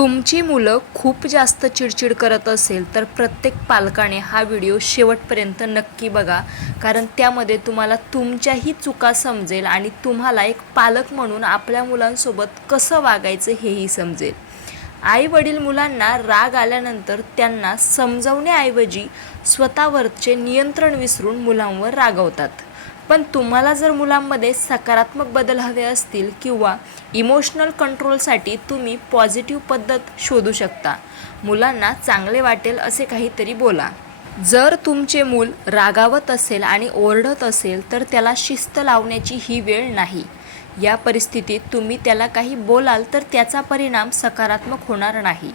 तुमची मुलं खूप जास्त चिडचिड करत असेल तर प्रत्येक पालकाने हा व्हिडिओ शेवटपर्यंत नक्की बघा. कारण त्यामध्ये तुम्हाला तुमच्याही चुका समजेल आणि तुम्हाला एक पालक म्हणून आपल्या मुलांसोबत कसं वागायचं हेही समजेल. आई वडील मुलांना राग आल्यानंतर त्यांना समजवण्याऐवजी स्वतःवरचे नियंत्रण विसरून मुलांवर रागवतात. पण तुम्हाला जर मुलांमध्ये सकारात्मक बदल हवे असतील किंवा इमोशनल कंट्रोलसाठी तुम्ही पॉझिटिव्ह पद्धत शोधू शकता. मुलांना चांगले वाटेल असे काहीतरी बोला. जर तुमचे मूल रागावत असेल आणि ओरडत असेल तर त्याला शिस्त लावण्याची ही वेळ नाही. या परिस्थितीत तुम्ही त्याला काही बोलाल तर त्याचा परिणाम सकारात्मक होणार नाही.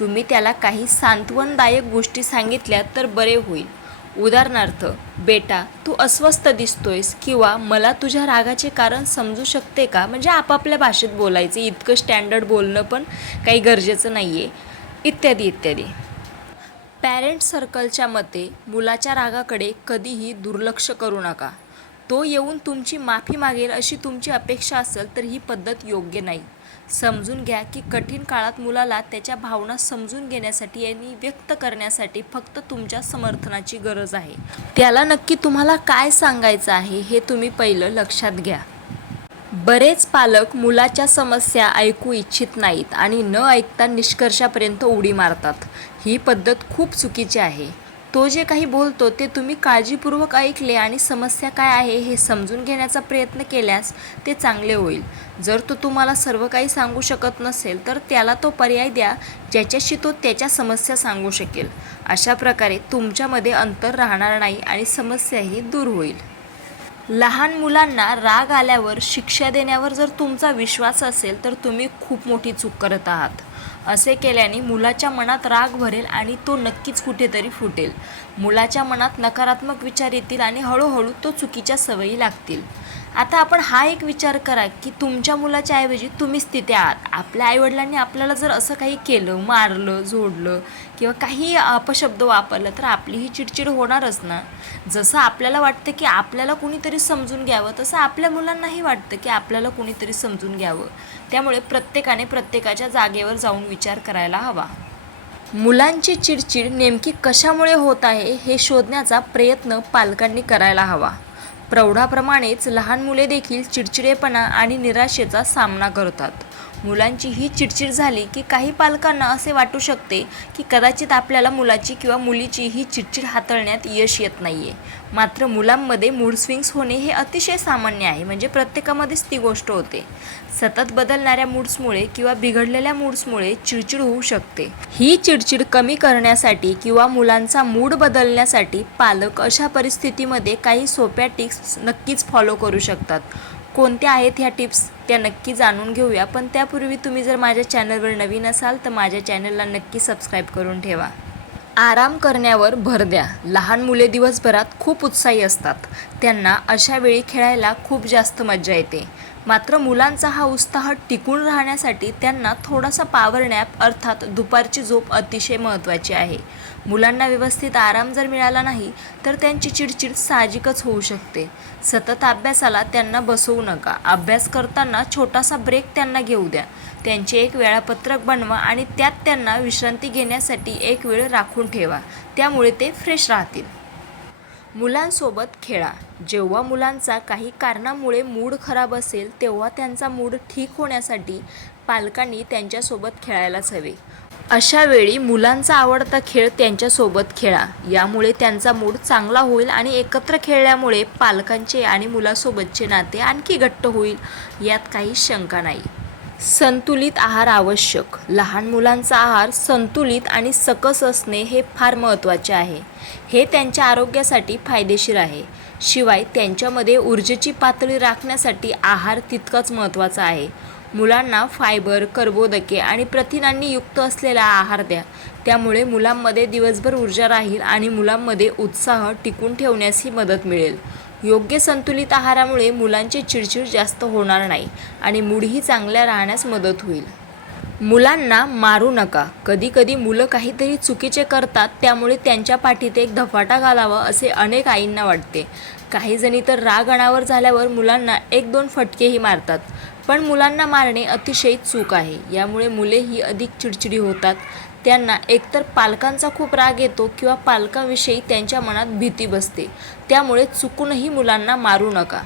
तुम्ही त्याला काही सांत्वनदायक गोष्टी सांगितल्या तर बरे होईल. उदाहरणार्थ बेटा तू अस्वस्थ दिसतोयस किंवा मला तुझ्या रागाचे कारण समजू शकते का? म्हणजे आपापल्या भाषेत बोलायचं इतकं स्टँडर्ड बोलणं पण काही गरजेचं नाही आहे इत्यादी. इत्यादी पॅरेंट सर्कलच्या मते मुलाच्या रागाकडे कधीही दुर्लक्ष करू नका. तो येऊन तुमची माफी मागेल अशी तुमची अपेक्षा असेल तर ही पद्धत योग्य नाही. समजून घ्या की कठीण काळात मुलाला त्याच्या भावना समजून घेण्यासाठी आणि व्यक्त करण्यासाठी फक्त तुमच्या समर्थनाची गरज आहे. त्याला नक्की तुम्हाला काय सांगायचं आहे हे तुम्ही पहिलं लक्षात घ्या. बरेच पालक मुलाच्या समस्या ऐकू इच्छित नाहीत आणि न ऐकता निष्कर्षापर्यंत उडी मारतात. ही पद्धत खूप चुकीची आहे. तो जे काही बोलतो ते तुम्ही काळजीपूर्वक ऐकले आणि समस्या काय आहे हे समजून घेण्याचा प्रयत्न केल्यास ते चांगले होईल. जर तो तुम्हाला सर्व काही सांगू शकत नसेल तर त्याला तो पर्याय द्या ज्याच्याशी तो त्याच्या समस्या सांगू शकेल. अशा प्रकारे तुमच्यामध्ये अंतर राहणार नाही आणि समस्याही दूर होईल. लहान मुलांना राग आल्यावर शिक्षा देण्यावर जर तुमचा विश्वास असेल तर तुम्ही खूप मोठी चूक करत आहात. असे केल्याने मुलाच्या मनात राग भरेल आणि तो नक्कीच कुठेतरी फुटेल. मुलाच्या मनात नकारात्मक विचार येतील आणि हळूहळू तो चुकीच्या सवयी लागतील. आता आपण हा एक विचार करा की तुमच्या मुलाच्या ऐवजी तुम्हीच तिथे आहात. आपल्या आईवडिलांनी आपल्याला जर असं काही केलं मारलं झोडलं किंवा काही अपशब्द वापरलं तर आपली ही चिडचिड होणारच ना. जसं आपल्याला वाटतं की आपल्याला कुणीतरी समजून घ्यावं तसं आपल्या मुलांनाही वाटतं की आपल्याला कुणीतरी समजून घ्यावं. त्यामुळे प्रत्येकाने प्रत्येकाच्या जागेवर जाऊन विचार करायला हवा. मुलांची चिडचिड नेमकी कशामुळे होत आहे हे शोधण्याचा प्रयत्न पालकांनी करायला हवा. प्रौढाप्रमाणेच लहान मुले देखील चिडचिडेपणा आणि निराशेचा सामना करतात. मुलांची ही चिडचिड झाली की काही पालकांना असे वाटू शकते की कदाचित आपल्याला मुलाची किंवा मुलीची ही चिडचिड हाताळण्यात यश येत नाही आहे मात्र मुलांमध्ये मूड स्विंग्स होणे हे अतिशय सामान्य आहे. म्हणजे प्रत्येकामध्येच ती गोष्ट होते. सतत बदलणाऱ्या मूड्समुळे किंवा बिघडलेल्या मूड्समुळे चिडचिड होऊ शकते. ही चिडचिड कमी करण्यासाठी किंवा मुलांचा मूड बदलण्यासाठी पालक अशा परिस्थितीमध्ये काही सोप्या टिप्स नक्कीच फॉलो करू शकतात. कोणत्या आहेत ह्या टिप्स त्या नक्की जाणून घेऊया. पण त्यापूर्वी तुम्ही जर माझ्या चॅनलवर नवीन असाल तर माझ्या चॅनलला नक्की सबस्क्राईब करून ठेवा. आराम करण्यावर भर द्या. लहान मुले दिवसभरात खूप उत्साही असतात. त्यांना अशा वेळी खेळायला खूप जास्त मज्जा येते. मात्र मुलांचा हा उत्साह टिकून राहण्यासाठी त्यांना थोडासा पावर नॅप अर्थात दुपारची झोप अतिशय महत्त्वाची आहे. मुलांना व्यवस्थित आराम जर मिळाला नाही तर त्यांची चिडचिड साहजिकच होऊ शकते. सतत अभ्यासाला त्यांना बसवू नका. अभ्यास करताना छोटासा ब्रेक त्यांना घेऊ द्या. त्यांचे एक वेळापत्रक बनवा आणि त्यात त्यांना विश्रांती घेण्यासाठी एक वेळ राखून ठेवा. त्यामुळे ते फ्रेश राहतील. मुलांसोबत खेळा. जेव्हा मुलांचा काही कारणामुळे मूड खराब असेल तेव्हा त्यांचा मूड ठीक होण्यासाठी पालकांनी त्यांच्यासोबत खेळायलाच हवे. अशा वेळी मुलांचा आवडता खेळ त्यांच्यासोबत खेळा. यामुळे त्यांचा मूड चांगला होईल आणि एकत्र खेळल्यामुळे पालकांचे आणि मुलासोबतचे नाते आणखी घट्ट होईल यात काही शंका नाही. संतुलित आहार आवश्यक. लहान मुलांचा आहार संतुलित आणि सकस असणे हे फार महत्त्वाचे आहे. हे त्यांच्या आरोग्यासाठी फायदेशीर आहे. शिवाय त्यांच्यामध्ये ऊर्जेची पातळी राखण्यासाठी आहार तितकाच महत्त्वाचा आहे. मुलांना फायबर कर्बोदके आणि प्रथिनांनी युक्त असलेला आहार द्या. त्यामुळे मुलांमध्ये दिवसभर ऊर्जा राहील आणि मुलांमध्ये उत्साह टिकून ठेवण्यासही मदत मिळेल. योग्य संतुलित आहारामुळे मुलांची चिडचिड जास्त होणार नाही आणि मूडही चांगल्या राहण्यास मदत होईल. मुलांना मारू नका. कधी कधी मुलं काहीतरी चुकीचे करतात त्यामुळे त्यांच्या पाठीत एक धफाटा घालावा असे अनेक आईंना वाटते. काही जणी तर राग अणावर झाल्यावर मुलांना एक दोन फटकेही मारतात. पण मुलांना मारणे अतिशय चूक आहे. यामुळे मुले ही अधिक चिडचिडी होतात. त्यांना एकतर पालकांचा खूप राग येतो किंवा पालकांविषयी त्यांच्या मनात भीती बसते. त्यामुळे चुकूनही मुलांना मारू नका.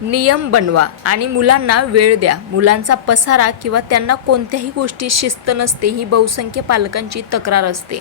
नियम बनवा आणि मुलांना वेळ द्या. मुलांचा पसारा किंवा त्यांना कोणत्याही गोष्टी शिस्त नसते ही बहुसंख्य पालकांची तक्रार असते.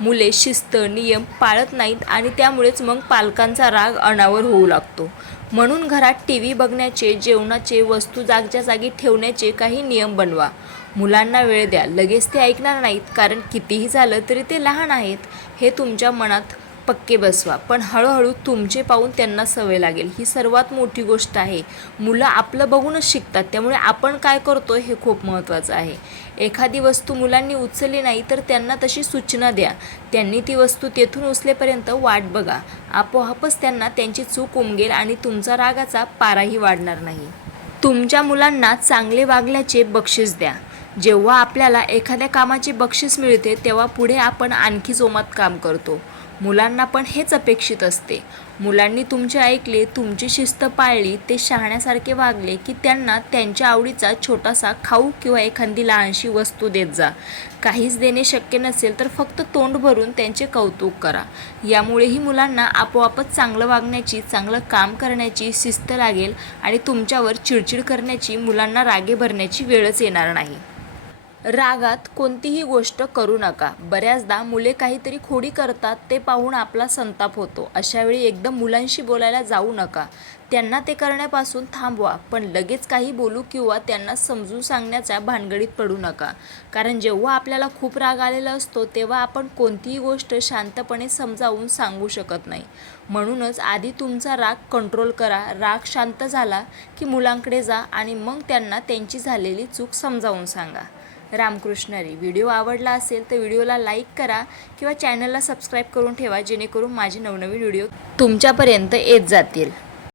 मुले शिस्त नियम पाळत नाहीत आणि त्यामुळेच मग पालकांचा राग अनावर होऊ लागतो. म्हणून घरात टी व्ही बघण्याचे जेवणाचे वस्तू जागच्या जागी ठेवण्याचे काही नियम बनवा. मुलांना वेळ द्या. लगेच ते ऐकणार नाहीत कारण कितीही झालं तरी ते लहान आहेत. हे तुमच्या मनात पक्के बसवा. पण हळूहळू तुमचे पाहून त्यांना सवय लागेल. ही सर्वात मोठी गोष्ट आहे. मुलं आपलं बघूनच शिकतात. त्यामुळे आपण काय करतो हे खूप महत्त्वाचं आहे. एखादी वस्तू मुलांनी उचलली नाही तर त्यांना तशी सूचना द्या. त्यांनी ती वस्तू तेथून उचलेपर्यंत वाट बघा. आपोआपच त्यांना त्यांची चूक उमगेल आणि तुमचा रागाचा पाराही वाढणार नाही. तुमच्या मुलांना चांगले वागल्याचे बक्षीस द्या. जेव्हा आपल्याला एखाद्या कामाचे बक्षीस मिळते तेव्हा पुढे आपण आणखी जोमात काम करतो. मुलांना पण हेच अपेक्षित असते. मुलांनी तुमचे ऐकले तुमची शिस्त पाळली ते शहाण्यासारखे वागले की त्यांना त्यांच्या आवडीचा छोटासा खाऊ किंवा एखादी लहानशी वस्तू देत जा. काहीच देणे शक्य नसेल तर फक्त तोंड भरून त्यांचे कौतुक करा. यामुळेही मुलांना आपोआपच चांगलं वागण्याची चांगलं काम करण्याची शिस्त लागेल आणि तुमच्यावर चिडचिड करण्याची मुलांना रागे भरण्याची वेळच येणार नाही. रागात कोणतीही गोष्ट करू नका. बऱ्याचदा मुले काहीतरी खोडी करतात ते पाहून आपला संताप होतो. अशावेळी एकदम मुलांशी बोलायला जाऊ नका. त्यांना ते करण्यापासून थांबवा पण लगेच काही बोलू किंवा त्यांना समजून सांगण्याच्या भानगडीत पडू नका. कारण जेव्हा आपल्याला खूप राग आलेला असतो तेव्हा आपण कोणतीही गोष्ट शांतपणे समजावून सांगू शकत नाही. म्हणूनच आधी तुमचा राग कंट्रोल करा. राग शांत झाला की मुलांकडे जा आणि मग त्यांना त्यांची झालेली चूक समजावून सांगा. रामकृष्णरी. व्हिडिओ आवडला असेल तर व्हिडिओला लाईक करा किंवा चॅनलला सबस्क्राईब करून ठेवा जेणेकरून माझे नवनवीन व्हिडिओ तुमच्यापर्यंत येत जातील.